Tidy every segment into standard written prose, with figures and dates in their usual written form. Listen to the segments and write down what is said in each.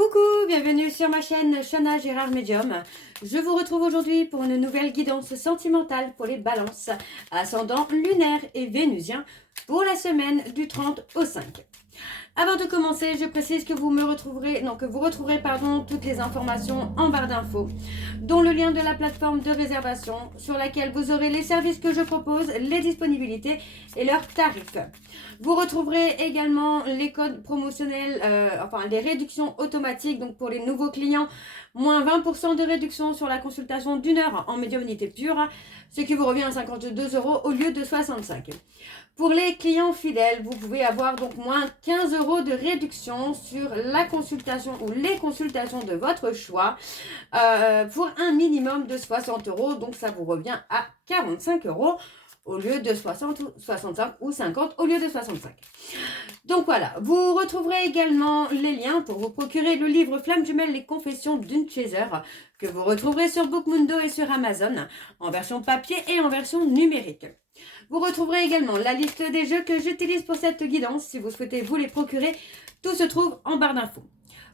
Coucou, bienvenue sur ma chaîne Shana Gérard Medium. Je vous retrouve aujourd'hui pour une nouvelle guidance sentimentale pour les balances, ascendant lunaire et vénusien pour la semaine du 30 au 5. Avant de commencer, je précise que vous retrouverez toutes les informations en barre d'infos, dont le lien de la plateforme de réservation sur laquelle vous aurez les services que je propose, les disponibilités et leurs tarifs. Vous retrouverez également les codes promotionnels, les réductions automatiques, donc pour les nouveaux clients, moins 20% de réduction sur la consultation d'une heure en médiumnité pure, ce qui vous revient à 52 € au lieu de 65. Pour les clients fidèles, vous pouvez avoir donc moins 15 € de réduction sur la consultation ou les consultations de votre choix pour un minimum de 60 €. Donc ça vous revient à 45 € au lieu de 60 ou 65 ou 50 au lieu de 65. Donc voilà, vous retrouverez également les liens pour vous procurer le livre Flamme Jumelle, les confessions d'une chaser, que vous retrouverez sur Bookmundo et sur Amazon en version papier et en version numérique. Vous retrouverez également la liste des jeux que j'utilise pour cette guidance. Si vous souhaitez vous les procurer, tout se trouve en barre d'infos.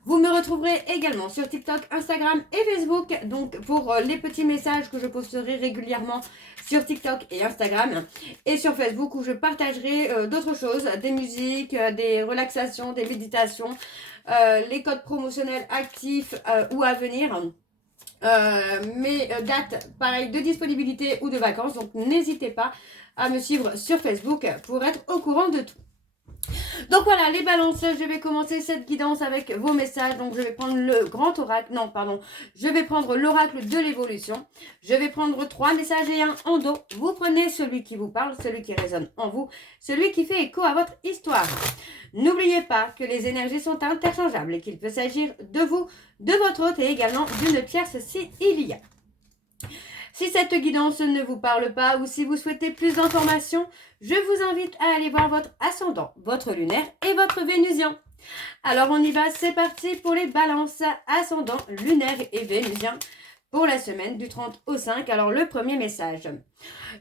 Vous me retrouverez également sur TikTok, Instagram et Facebook, donc pour les petits messages que je posterai régulièrement sur TikTok et Instagram, et sur Facebook où je partagerai d'autres choses, des musiques, des relaxations, des méditations, les codes promotionnels actifs ou à venir. Mes dates pareil de disponibilité ou de vacances, donc n'hésitez pas à me suivre sur Facebook pour être au courant de tout. Donc voilà les balances, je vais commencer cette guidance avec vos messages. Donc je vais prendre le grand oracle, je vais prendre l'oracle de l'évolution. Je vais prendre 3 messages et un en dos. Vous prenez celui qui vous parle, celui qui résonne en vous, celui qui fait écho à votre histoire. N'oubliez pas que les énergies sont interchangeables et qu'il peut s'agir de vous, de votre hôte et également d'une tierce si il y a. Si cette guidance ne vous parle pas ou si vous souhaitez plus d'informations, je vous invite à aller voir votre ascendant, votre lunaire et votre vénusien. Alors on y va, c'est parti pour les balances ascendant, lunaire et vénusien pour la semaine du 30 au 5. Alors le premier message.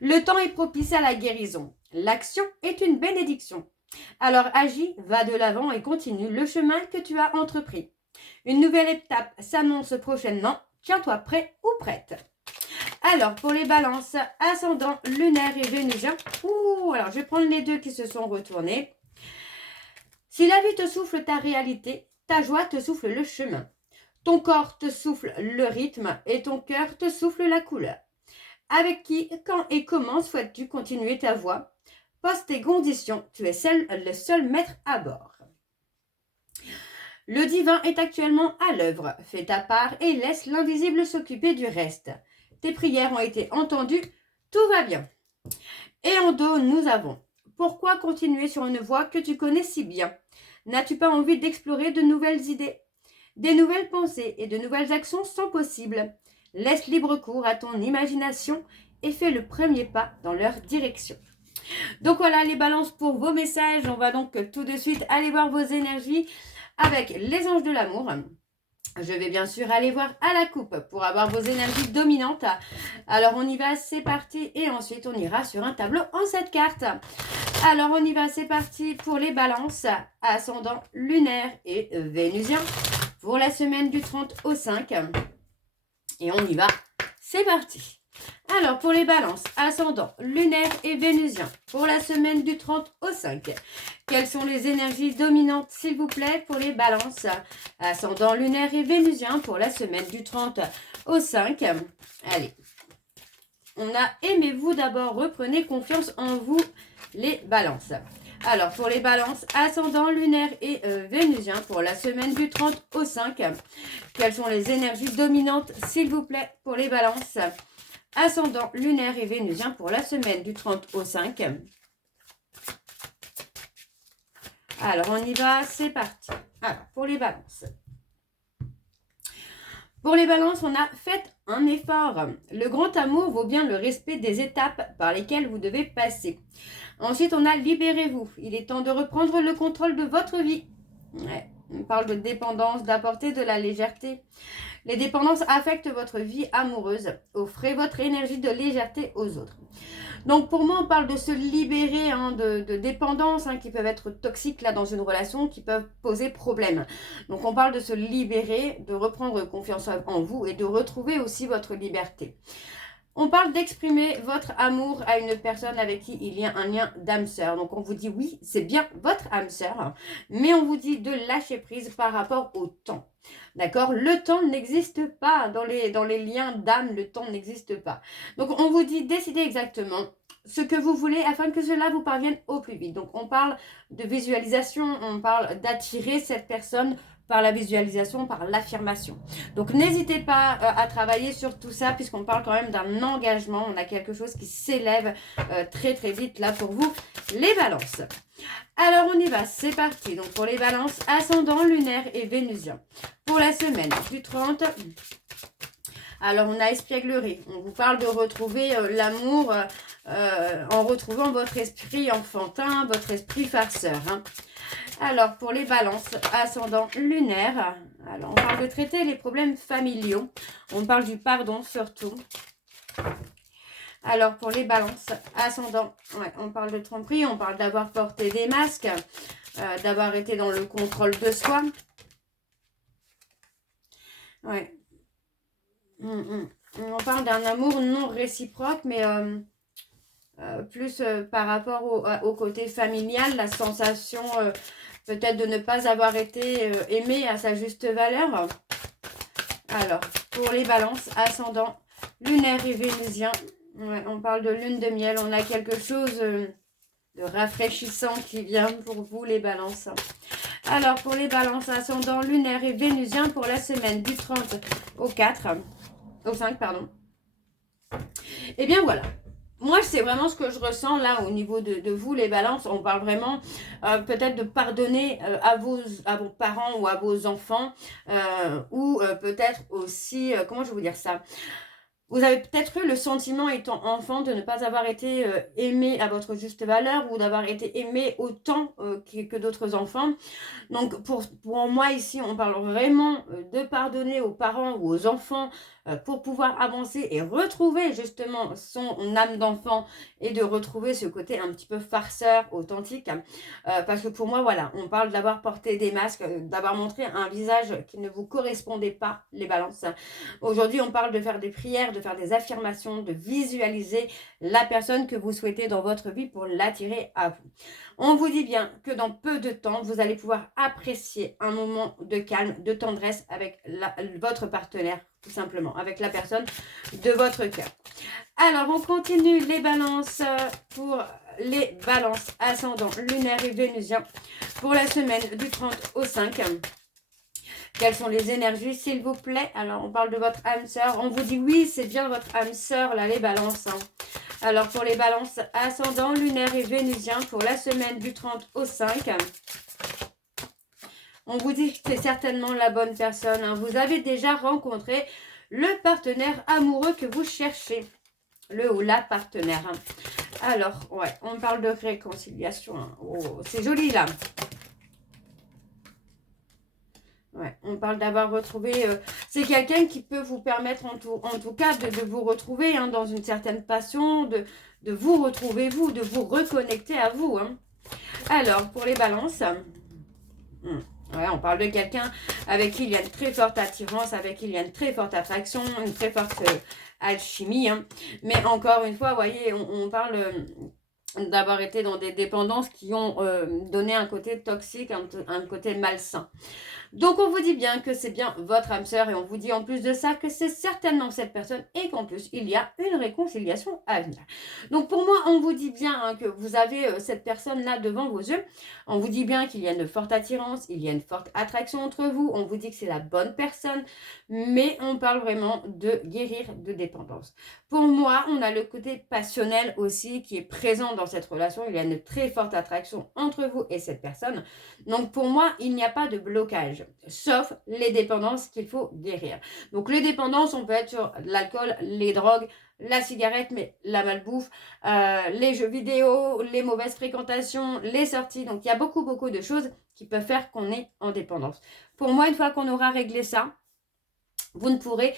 Le temps est propice à la guérison. L'action est une bénédiction. Alors agis, va de l'avant et continue le chemin que tu as entrepris. Une nouvelle étape s'annonce prochainement. Tiens-toi prêt ou prête. Alors, pour les balances, ascendant, lunaire et vénusien. Alors je vais prendre les deux qui se sont retournés. Si la vie te souffle ta réalité, ta joie te souffle le chemin. Ton corps te souffle le rythme et ton cœur te souffle la couleur. Avec qui, quand et comment souhaites-tu continuer ta voie? Pose tes conditions, tu es le seul maître à bord. Le divin est actuellement à l'œuvre. Fais ta part et laisse l'invisible s'occuper du reste. Tes prières ont été entendues, tout va bien. Et en dos, nous avons: pourquoi continuer sur une voie que tu connais si bien? N'as-tu pas envie d'explorer de nouvelles idées? Des nouvelles pensées et de nouvelles actions sont possibles. Laisse libre cours à ton imagination et fais le premier pas dans leur direction. Donc voilà les balances pour vos messages. On va donc tout de suite aller voir vos énergies avec les anges de l'amour. Je vais bien sûr aller voir à la coupe pour avoir vos énergies dominantes. Alors on y va, c'est parti. Et ensuite on ira sur un tableau en 7 cartes. Alors on y va, c'est parti pour les balances, ascendant, lunaire et vénusien pour la semaine du 30 au 5. Et on y va, c'est parti. Alors, pour les balances, ascendant, lunaire et vénusien, pour la semaine du 30 au 5. Quelles sont les énergies dominantes, s'il vous plaît, pour les balances, ascendant, lunaire et vénusien, pour la semaine du 30 au 5. Allez, on a aimez-vous d'abord, reprenez confiance en vous, les balances. Alors, pour les balances, ascendant, lunaire et vénusien, pour la semaine du 30 au 5. Quelles sont les énergies dominantes, s'il vous plaît, pour les balances, ascendant, lunaire et vénusien pour la semaine du 30 au 5. Alors, on y va, c'est parti. Alors, pour les balances. Pour les balances, on a fait un effort. Le grand amour vaut bien le respect des étapes par lesquelles vous devez passer. Ensuite, on a libérez-vous. Il est temps de reprendre le contrôle de votre vie. Ouais, parle de dépendance, d'apporter de la légèreté. Les dépendances affectent votre vie amoureuse. Offrez votre énergie de légèreté aux autres. Donc pour moi, on parle de se libérer de dépendances qui peuvent être toxiques là dans une relation, qui peuvent poser problème. Donc on parle de se libérer, de reprendre confiance en vous et de retrouver aussi votre liberté. On parle d'exprimer votre amour à une personne avec qui il y a un lien d'âme sœur. Donc on vous dit oui, c'est bien votre âme sœur, mais on vous dit de lâcher prise par rapport au temps. D'accord? Le temps n'existe pas dans les liens d'âme, le temps n'existe pas. Donc on vous dit décidez exactement ce que vous voulez afin que cela vous parvienne au plus vite. Donc on parle de visualisation, on parle d'attirer cette personne par la visualisation, par l'affirmation. Donc n'hésitez pas à travailler sur tout ça puisqu'on parle quand même d'un engagement. On a quelque chose qui s'élève très très vite là pour vous, les balances. Alors on y va, c'est parti. Donc pour les balances, ascendant, lunaire et vénusien. Pour la semaine du 30, alors on a espièglerie. On vous parle de retrouver l'amour en retrouvant votre esprit enfantin, votre esprit farceur. Alors, pour les balances, ascendant lunaire, alors on parle de traiter les problèmes familiaux. On parle du pardon surtout. Alors, pour les balances, ascendant, ouais, on parle de tromperie, on parle d'avoir porté des masques, d'avoir été dans le contrôle de soi. Ouais. On parle d'un amour non réciproque, mais plus par rapport au côté familial, la sensation peut-être de ne pas avoir été aimé à sa juste valeur. Alors, pour les balances, ascendant, lunaire et vénusien, ouais, on parle de lune de miel, on a quelque chose de rafraîchissant qui vient pour vous les balances. Alors, pour les balances, ascendant, lunaire et vénusien pour la semaine du 30 au 5, pardon. Et bien voilà. Moi, c'est vraiment ce que je ressens là au niveau de vous, les balances. On parle vraiment peut-être de pardonner à vos parents ou à vos enfants ou peut-être aussi, comment je vais vous dire ça? Vous avez peut-être eu le sentiment, étant enfant, de ne pas avoir été aimé à votre juste valeur ou d'avoir été aimé autant que d'autres enfants. Donc, pour moi, ici, on parle vraiment de pardonner aux parents ou aux enfants pour pouvoir avancer et retrouver justement son âme d'enfant et de retrouver ce côté un petit peu farceur, authentique. Parce que pour moi, voilà, on parle d'avoir porté des masques, d'avoir montré un visage qui ne vous correspondait pas, les balances. Aujourd'hui, on parle de faire des prières, de faire des affirmations, de visualiser la personne que vous souhaitez dans votre vie pour l'attirer à vous. On vous dit bien que dans peu de temps, vous allez pouvoir apprécier un moment de calme, de tendresse avec votre partenaire, tout simplement, avec la personne de votre cœur. Alors, on continue les balances pour les balances ascendant, lunaire et vénusien pour la semaine du 30 au 5. Quelles sont les énergies, s'il vous plaît? Alors, on parle de votre âme sœur. On vous dit oui, c'est bien votre âme sœur, là, les balances. Alors, pour les balances ascendant, lunaire et vénusien, pour la semaine du 30 au 5, on vous dit que c'est certainement la bonne personne. Vous avez déjà rencontré le partenaire amoureux que vous cherchez. Le ou la partenaire. Alors, ouais, on parle de réconciliation. Oh, c'est joli, là. Ouais, on parle d'avoir retrouvé... c'est quelqu'un qui peut vous permettre en tout cas de vous retrouver dans une certaine passion, de vous retrouver vous, de vous reconnecter à vous. Alors, pour les balances, ouais, on parle de quelqu'un avec qui il y a une très forte attirance, avec qui il y a une très forte attraction, une très forte alchimie. Mais encore une fois, vous voyez, on parle... d'avoir été dans des dépendances qui ont donné un côté toxique, un côté malsain. Donc, on vous dit bien que c'est bien votre âme sœur et on vous dit en plus de ça que c'est certainement cette personne et qu'en plus, il y a une réconciliation à venir. Donc, pour moi, on vous dit bien que vous avez cette personne-là devant vos yeux. On vous dit bien qu'il y a une forte attirance, il y a une forte attraction entre vous. On vous dit que c'est la bonne personne, mais on parle vraiment de guérir de dépendance. Pour moi, on a le côté passionnel aussi qui est présent dans cette relation, il y a une très forte attraction entre vous et cette personne. Donc pour moi, il n'y a pas de blocage, sauf les dépendances qu'il faut guérir. Donc les dépendances, on peut être sur l'alcool, les drogues, la cigarette, mais la malbouffe, les jeux vidéo, les mauvaises fréquentations, les sorties. Donc il y a beaucoup de choses qui peuvent faire qu'on est en dépendance. Pour moi, une fois qu'on aura réglé ça, vous ne pourrez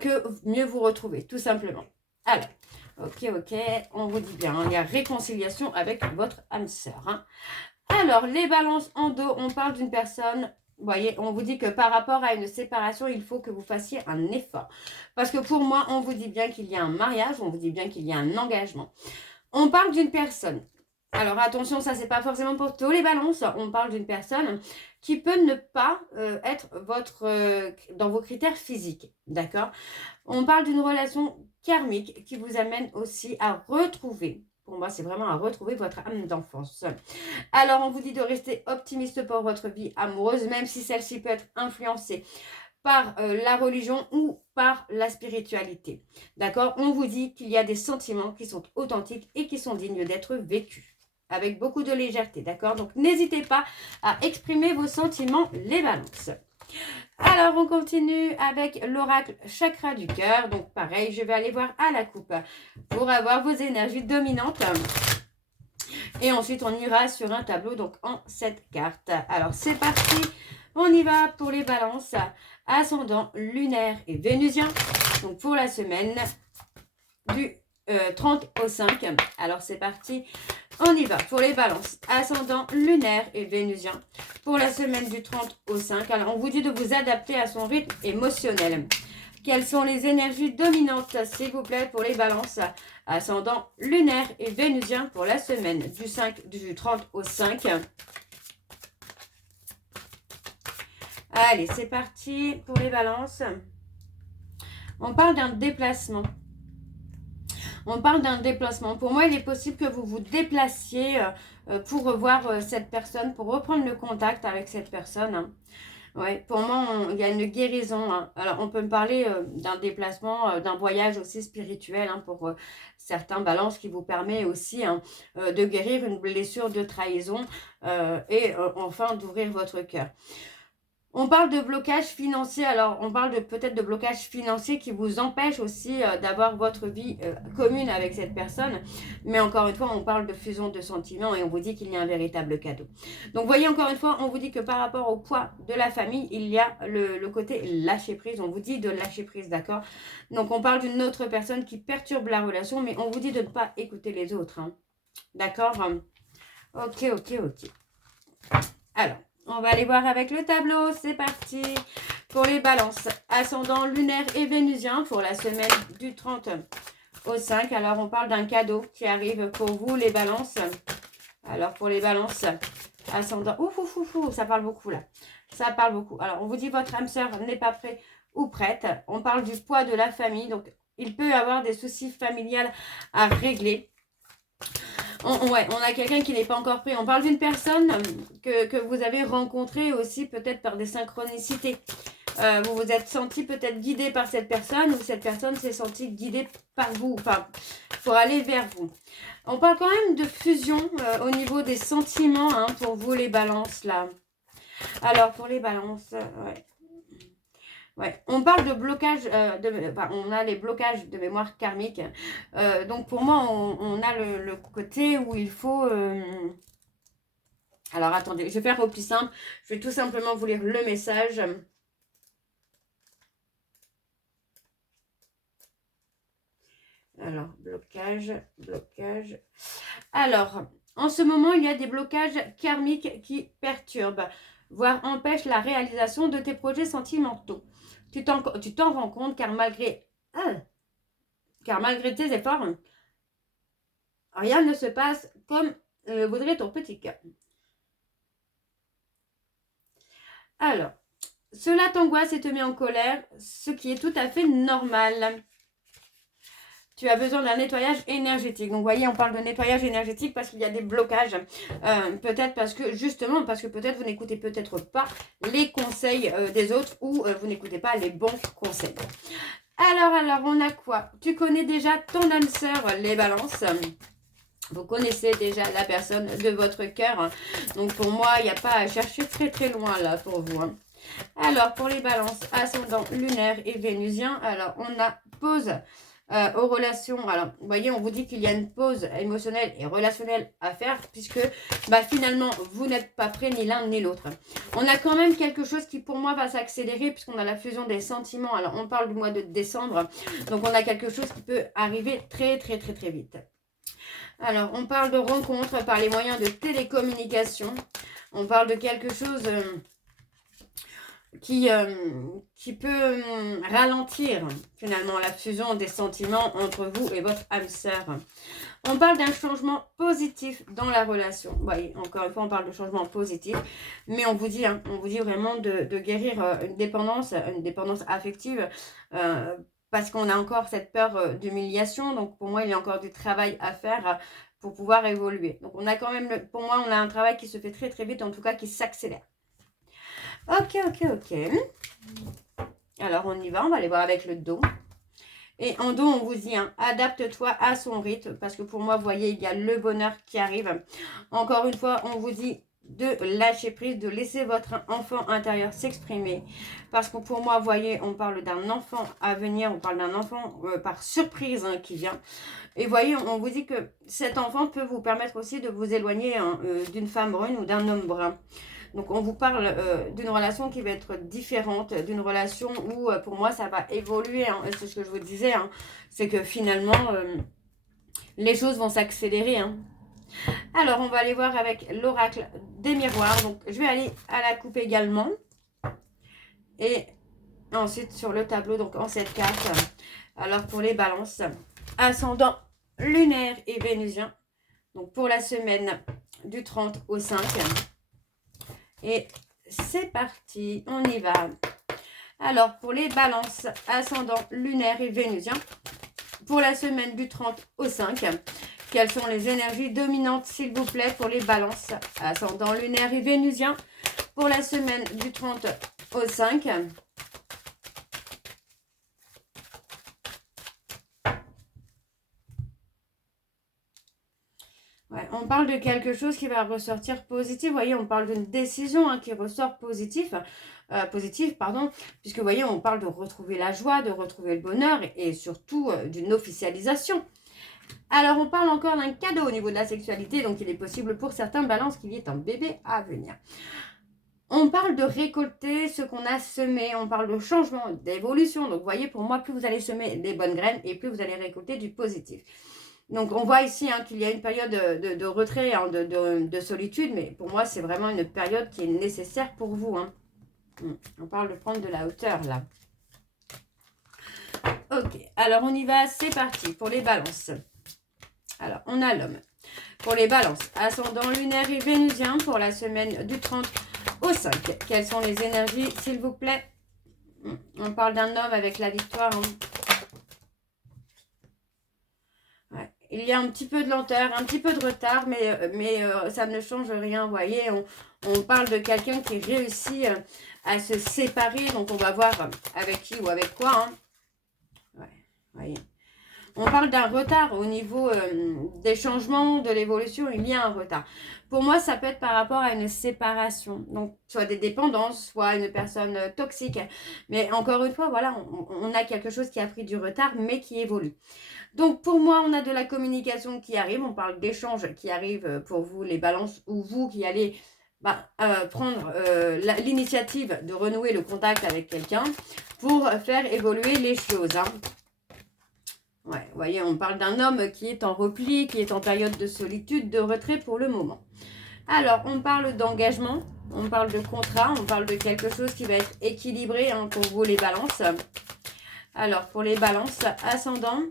que mieux vous retrouver, tout simplement. Alors, ok, on vous dit bien, il y a réconciliation avec votre âme sœur. Hein. Alors, les balances en dos, on parle d'une personne, vous voyez, on vous dit que par rapport à une séparation, il faut que vous fassiez un effort. Parce que pour moi, on vous dit bien qu'il y a un mariage, on vous dit bien qu'il y a un engagement. On parle d'une personne. Alors attention, ça c'est pas forcément pour tous les balances. On parle d'une personne qui peut ne pas être dans vos critères physiques. D'accord? On parle d'une relation karmique qui vous amène aussi à retrouver. Pour moi, c'est vraiment à retrouver votre âme d'enfance. Alors, on vous dit de rester optimiste pour votre vie amoureuse, même si celle-ci peut être influencée par la religion ou par la spiritualité. D'accord? On vous dit qu'il y a des sentiments qui sont authentiques et qui sont dignes d'être vécus. Avec beaucoup de légèreté, d'accord? Donc, n'hésitez pas à exprimer vos sentiments, les balances. Alors, on continue avec l'oracle chakra du cœur. Donc, pareil, je vais aller voir à la coupe pour avoir vos énergies dominantes. Et ensuite, on ira sur un tableau, donc en 7 cartes. Alors, c'est parti. On y va pour les balances. Ascendant, lunaire et vénusien. Donc, pour la semaine du 30 au 5. Alors, c'est parti. On y va pour les balances. Ascendant, lunaire et vénusien. Pour la semaine du 30 au 5. Alors, on vous dit de vous adapter à son rythme émotionnel. Quelles sont les énergies dominantes, s'il vous plaît, pour les balances? Ascendant, lunaire et vénusien pour la semaine du 30 au 5. Allez, c'est parti pour les balances. On parle d'un déplacement. On parle d'un déplacement. Pour moi, il est possible que vous vous déplaciez pour revoir cette personne, pour reprendre le contact avec cette personne. Hein. Ouais, pour moi, il y a une guérison. Hein. Alors, on peut me parler d'un déplacement, d'un voyage aussi spirituel hein, pour certains balances qui vous permet aussi hein, de guérir une blessure de trahison et enfin d'ouvrir votre cœur. On parle de blocage financier, alors on parle peut-être de blocage financier qui vous empêche aussi d'avoir votre vie commune avec cette personne. Mais encore une fois, on parle de fusion de sentiments et on vous dit qu'il y a un véritable cadeau. Donc voyez, encore une fois, on vous dit que par rapport au poids de la famille, il y a le côté lâcher prise. On vous dit de lâcher prise, d'accord? Donc on parle d'une autre personne qui perturbe la relation, mais on vous dit de ne pas écouter les autres. Hein. D'accord? Ok. Alors. On va aller voir avec le tableau. C'est parti pour les balances. Ascendant, lunaire et vénusien pour la semaine du 30 au 5. Alors, on parle d'un cadeau qui arrive pour vous, les balances. Alors, pour les balances, ascendant... ça parle beaucoup là. Ça parle beaucoup. Alors, on vous dit votre âme sœur n'est pas prête ou prête. On parle du poids de la famille. Donc, il peut y avoir des soucis familiales à régler. On a quelqu'un qui n'est pas encore pris. On parle d'une personne que vous avez rencontrée aussi peut-être par des synchronicités. Vous vous êtes senti peut-être guidé par cette personne ou cette personne s'est sentie guidée par vous, enfin, pour aller vers vous. On parle quand même de fusion au niveau des sentiments hein, pour vous les balances là. Alors pour les balances, ouais, on parle de blocage, on a les blocages de mémoire karmique. Donc pour moi, on a le côté où il faut... Alors attendez, je vais faire au plus simple. Je vais tout simplement vous lire le message. Alors, blocage. Alors, en ce moment, il y a des blocages karmiques qui perturbent, voire empêchent la réalisation de tes projets sentimentaux. Tu t'en rends compte car malgré tes efforts, rien ne se passe comme voudrait ton petit cœur. Alors, cela t'angoisse et te met en colère, ce qui est tout à fait normal. Tu as besoin d'un nettoyage énergétique. Donc, vous voyez, on parle de nettoyage énergétique parce qu'il y a des blocages. Peut-être parce que peut-être vous n'écoutez peut-être pas les conseils des autres ou vous n'écoutez pas les bons conseils. Alors, on a quoi? Tu connais déjà ton âme sœur, les balances. Vous connaissez déjà la personne de votre cœur. Hein. Donc pour moi, il n'y a pas à chercher très très loin là pour vous. Hein. Alors pour les balances, ascendant lunaire et vénusien, alors on a pause aux relations. Alors vous voyez, on vous dit qu'il y a une pause émotionnelle et relationnelle à faire puisque finalement vous n'êtes pas prêts ni l'un ni l'autre. On a quand même quelque chose qui pour moi va s'accélérer puisqu'on a la fusion des sentiments. Alors on parle du mois de décembre, donc on a quelque chose qui peut arriver très très très très vite. Alors, on parle de rencontres par les moyens de télécommunication. On parle de quelque chose qui peut ralentir finalement la fusion des sentiments entre vous et votre âme sœur. On parle d'un changement positif dans la relation. Vous voyez, encore une fois, on parle de changement positif, mais on vous dit vraiment de guérir une dépendance affective. Parce qu'on a encore cette peur d'humiliation. Donc, pour moi, il y a encore du travail à faire pour pouvoir évoluer. Donc, on a quand même, pour moi, on a un travail qui se fait très, très vite, en tout cas, qui s'accélère. Ok. Alors, on y va. On va aller voir avec le dos. Et en dos, on vous dit, hein, adapte-toi à son rythme. Parce que pour moi, vous voyez, il y a le bonheur qui arrive. Encore une fois, on vous dit de lâcher prise, de laisser votre enfant intérieur s'exprimer. Parce que pour moi, vous voyez, on parle d'un enfant à venir, on parle d'un enfant par surprise hein, qui vient. Et vous voyez, on vous dit que cet enfant peut vous permettre aussi de vous éloigner hein, d'une femme brune ou d'un homme brun. Donc, on vous parle d'une relation qui va être différente, d'une relation où, pour moi, ça va évoluer. Hein. C'est ce que je vous disais, hein. C'est que finalement, les choses vont s'accélérer. Hein. Alors, on va aller voir avec l'oracle des miroirs. Donc, je vais aller à la coupe également. Et ensuite, sur le tableau, donc en cette carte. Alors, pour les balances, ascendant lunaire et vénusien. Donc, pour la semaine du 30 au 5. Et c'est parti, on y va. Alors, pour les balances, ascendant lunaire et vénusien. Pour la semaine du 30 au 5. Quelles sont les énergies dominantes, s'il vous plaît, pour les balances, ascendant lunaire et vénusien, pour la semaine du 30 au 5. Ouais, on parle de quelque chose qui va ressortir positif. Vous voyez, on parle d'une décision hein, qui ressort positive, puisque vous voyez, on parle de retrouver la joie, de retrouver le bonheur et surtout d'une officialisation. Alors, on parle encore d'un cadeau au niveau de la sexualité, donc il est possible pour certains balances qu'il y ait un bébé à venir. On parle de récolter ce qu'on a semé, on parle de changement, d'évolution. Donc, vous voyez, pour moi, plus vous allez semer des bonnes graines et plus vous allez récolter du positif. Donc, on voit ici hein, qu'il y a une période de retrait, hein, de solitude, mais pour moi, c'est vraiment une période qui est nécessaire pour vous. Hein. On parle de prendre de la hauteur, là. Ok, alors on y va, c'est parti pour les balances. Alors, on a l'homme. Pour les balances, ascendant lunaire et vénusien pour la semaine du 30 au 5. Quelles sont les énergies, s'il vous plaît? On parle d'un homme avec la victoire. Hein. Ouais. Il y a un petit peu de lenteur, un petit peu de retard, mais ça ne change rien. Vous voyez, on parle de quelqu'un qui réussit à se séparer. Donc, on va voir avec qui ou avec quoi. Hein. Ouais, voyez. On parle d'un retard au niveau des changements, de l'évolution, il y a un retard. Pour moi, ça peut être par rapport à une séparation, donc soit des dépendances, soit une personne toxique. Mais encore une fois, voilà, on a quelque chose qui a pris du retard, mais qui évolue. Donc pour moi, on a de la communication qui arrive, on parle d'échanges qui arrivent pour vous, les balances, ou vous qui allez prendre l'initiative de renouer le contact avec quelqu'un pour faire évoluer les choses. Hein. Ouais, vous voyez, on parle d'un homme qui est en repli, qui est en période de solitude, de retrait pour le moment. Alors, on parle d'engagement, on parle de contrat, on parle de quelque chose qui va être équilibré hein, pour vous les balances. Alors, pour les balances, ascendant.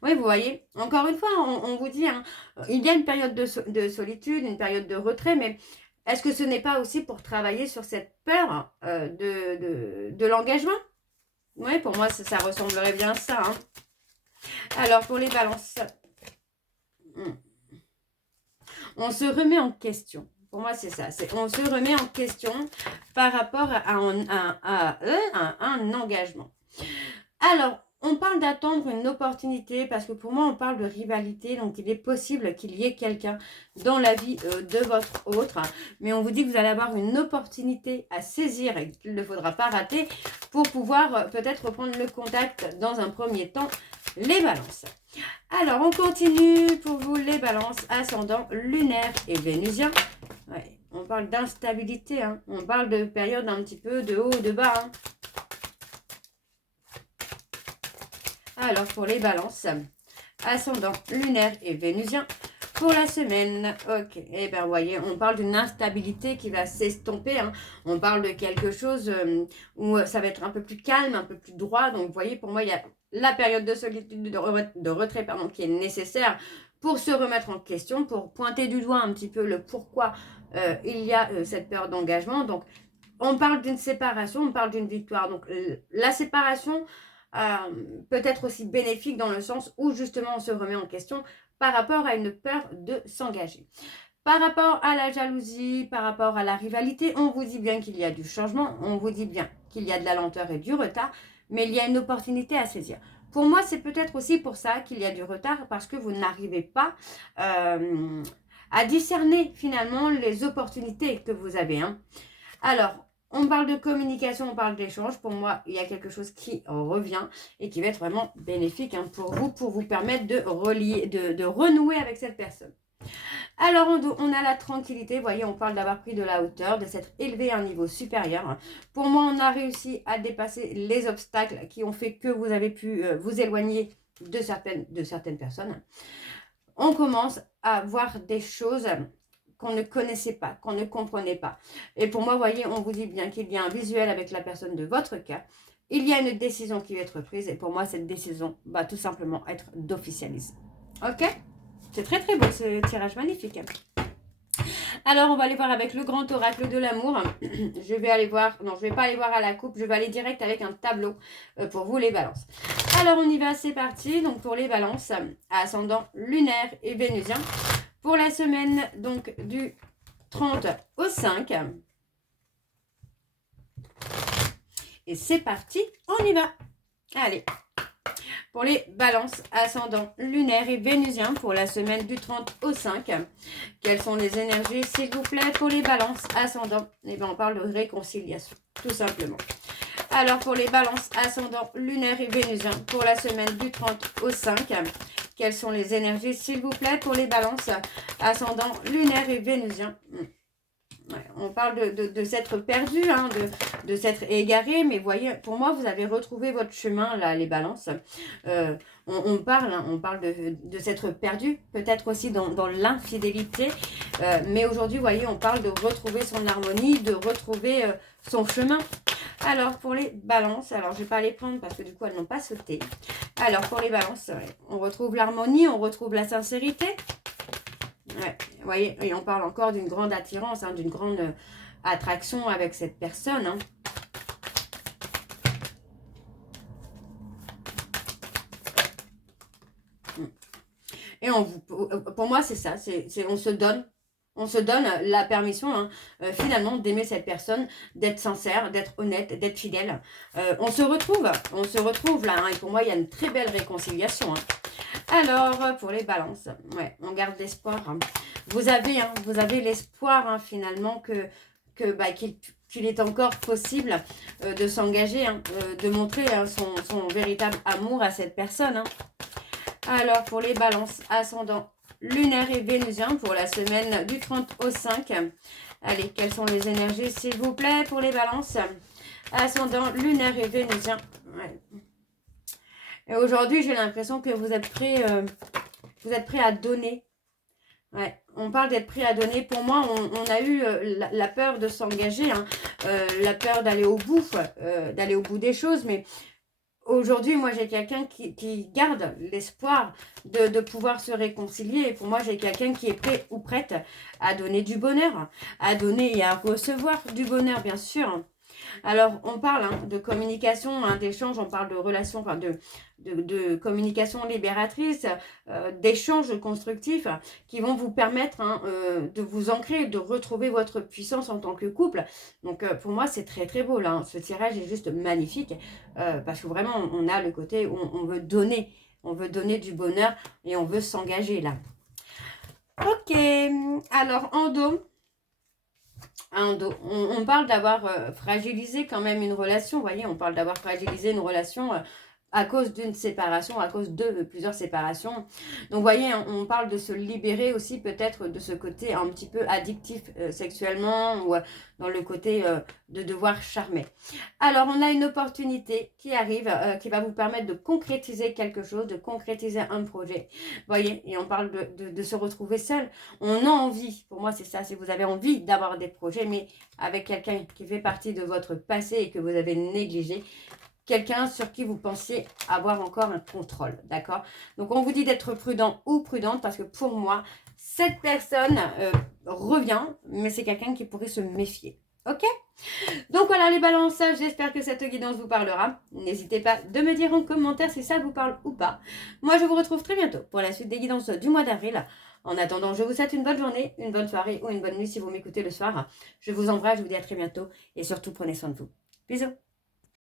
Oui, vous voyez, encore une fois, on vous dit, hein, il y a une période de solitude, une période de retrait, mais est-ce que ce n'est pas aussi pour travailler sur cette peur de l'engagement? Oui, pour moi, ça ressemblerait bien à ça. Hein. Alors, pour les balances, on se remet en question. Pour moi, c'est ça. On se remet en question par rapport à un engagement. Alors, On parle d'attendre une opportunité parce que pour moi, on parle de rivalité. Donc, il est possible qu'il y ait quelqu'un dans la vie de votre autre. Mais on vous dit que vous allez avoir une opportunité à saisir et qu'il ne faudra pas rater pour pouvoir peut-être reprendre le contact dans un premier temps, les balances. Alors, on continue pour vous, les balances, ascendant lunaire et vénusien. Ouais, on parle d'instabilité, hein. On parle de période un petit peu de haut, de bas, hein. Alors, pour les balances, ascendant lunaire et vénusien, pour la semaine, ok, et bien, vous voyez, on parle d'une instabilité qui va s'estomper, hein. On parle de quelque chose où ça va être un peu plus calme, un peu plus droit. Donc, vous voyez, pour moi, il y a la période de solitude, de retrait, pardon, qui est nécessaire pour se remettre en question, pour pointer du doigt un petit peu le pourquoi il y a cette peur d'engagement. Donc, on parle d'une séparation, on parle d'une victoire. Donc, la séparation peut être aussi bénéfique dans le sens où justement on se remet en question par rapport à une peur de s'engager. Par rapport à la jalousie, par rapport à la rivalité, on vous dit bien qu'il y a du changement, on vous dit bien qu'il y a de la lenteur et du retard, mais il y a une opportunité à saisir. Pour moi, c'est peut-être aussi pour ça qu'il y a du retard, parce que vous n'arrivez pas à discerner finalement les opportunités que vous avez, hein. Alors, on parle de communication, on parle d'échange. Pour moi, il y a quelque chose qui revient et qui va être vraiment bénéfique, hein, pour vous permettre de relier, de renouer avec cette personne. Alors, on a la tranquillité. Vous voyez, on parle d'avoir pris de la hauteur, de s'être élevé à un niveau supérieur. Pour moi, on a réussi à dépasser les obstacles qui ont fait que vous avez pu vous éloigner de certaines personnes. On commence à voir des choses qu'on ne connaissait pas, qu'on ne comprenait pas. Et pour moi, vous voyez, on vous dit bien qu'il y a un visuel avec la personne de votre cas. Il y a une décision qui va être prise. Et pour moi, cette décision va tout simplement être d'officialiser. Ok? C'est très très beau ce tirage, magnifique. Alors, on va aller voir avec le grand oracle de l'amour. Je vais aller voir, non, je ne vais pas aller voir à la coupe. Je vais aller direct avec un tableau pour vous, les balances. Alors, on y va, c'est parti. Donc, pour les balances, ascendant lunaire et vénusien. Pour la semaine, donc, du 30 au 5. Et c'est parti, on y va. Allez. Pour les balances, ascendant lunaire et vénusien, pour la semaine du 30 au 5. Quelles sont les énergies, s'il vous plaît, pour les balances, ascendant? Eh bien, on parle de réconciliation, tout simplement. Alors, pour les balances, ascendant lunaire et vénusien, pour la semaine du 30 au 5. Quelles sont les énergies, s'il vous plaît, pour les balances, ascendant lunaire et vénusien? Ouais, on parle de s'être perdu, hein, de s'être égaré, mais voyez, pour moi, vous avez retrouvé votre chemin, là, les balances. On parle de s'être perdu, peut-être aussi dans l'infidélité, mais aujourd'hui, voyez, on parle de retrouver son harmonie, de retrouver son chemin. Alors, pour les balances, alors je ne vais pas les prendre parce que du coup, elles n'ont pas sauté. Alors, pour les balances, ouais, on retrouve l'harmonie, on retrouve la sincérité. Ouais, vous voyez, et on parle encore d'une grande attirance, hein, d'une grande attraction avec cette personne, hein. Et pour moi, c'est ça, on se donne la permission, hein, finalement, d'aimer cette personne, d'être sincère, d'être honnête, d'être fidèle. On se retrouve là, hein, et pour moi, il y a une très belle réconciliation, hein. Alors, pour les balances, ouais, on garde l'espoir, hein. Vous avez l'espoir, hein, finalement, qu'il est encore possible de s'engager, hein, de montrer, hein, son véritable amour à cette personne, hein. Alors, pour les balances, ascendant lunaire et vénusien, pour la semaine du 30 au 5. Allez, quelles sont les énergies, s'il vous plaît, pour les balances, ascendant lunaire et vénusien? Ouais. Et aujourd'hui, j'ai l'impression que vous êtes prêts à donner. Ouais, on parle d'être prêt à donner. Pour moi, on a eu la peur de s'engager, hein, la peur d'aller au bout des choses. Mais aujourd'hui, moi, j'ai quelqu'un qui garde l'espoir de pouvoir se réconcilier. Et pour moi, j'ai quelqu'un qui est prêt ou prête à donner du bonheur, à donner et à recevoir du bonheur, bien sûr. Alors, on parle de communication, d'échange, on parle de relations, enfin de communication libératrice, d'échanges constructifs qui vont vous permettre de vous ancrer, de retrouver votre puissance en tant que couple. Donc, pour moi, c'est très très beau là. Ce tirage est juste magnifique parce que vraiment, on a le côté où on veut donner. On veut donner du bonheur et on veut s'engager là. Ok, alors en dos, on parle d'avoir fragilisé quand même une relation, vous voyez, on parle d'avoir fragilisé une relation à cause d'une séparation, à cause de plusieurs séparations. Donc, vous voyez, on parle de se libérer aussi peut-être de ce côté un petit peu addictif sexuellement ou dans le côté de devoir charmer. Alors, on a une opportunité qui arrive, qui va vous permettre de concrétiser quelque chose, de concrétiser un projet. Vous voyez, et on parle de se retrouver seul. On a envie, pour moi c'est ça, si vous avez envie d'avoir des projets, mais avec quelqu'un qui fait partie de votre passé et que vous avez négligé, quelqu'un sur qui vous pensiez avoir encore un contrôle, d'accord? Donc, on vous dit d'être prudent ou prudente parce que pour moi, cette personne revient, mais c'est quelqu'un qui pourrait se méfier, ok? Donc voilà les balances, j'espère que cette guidance vous parlera. N'hésitez pas de me dire en commentaire si ça vous parle ou pas. Moi, je vous retrouve très bientôt pour la suite des guidances du mois d'avril. En attendant, je vous souhaite une bonne journée, une bonne soirée ou une bonne nuit si vous m'écoutez le soir. Je vous embrasse, je vous dis à très bientôt et surtout prenez soin de vous. Bisous.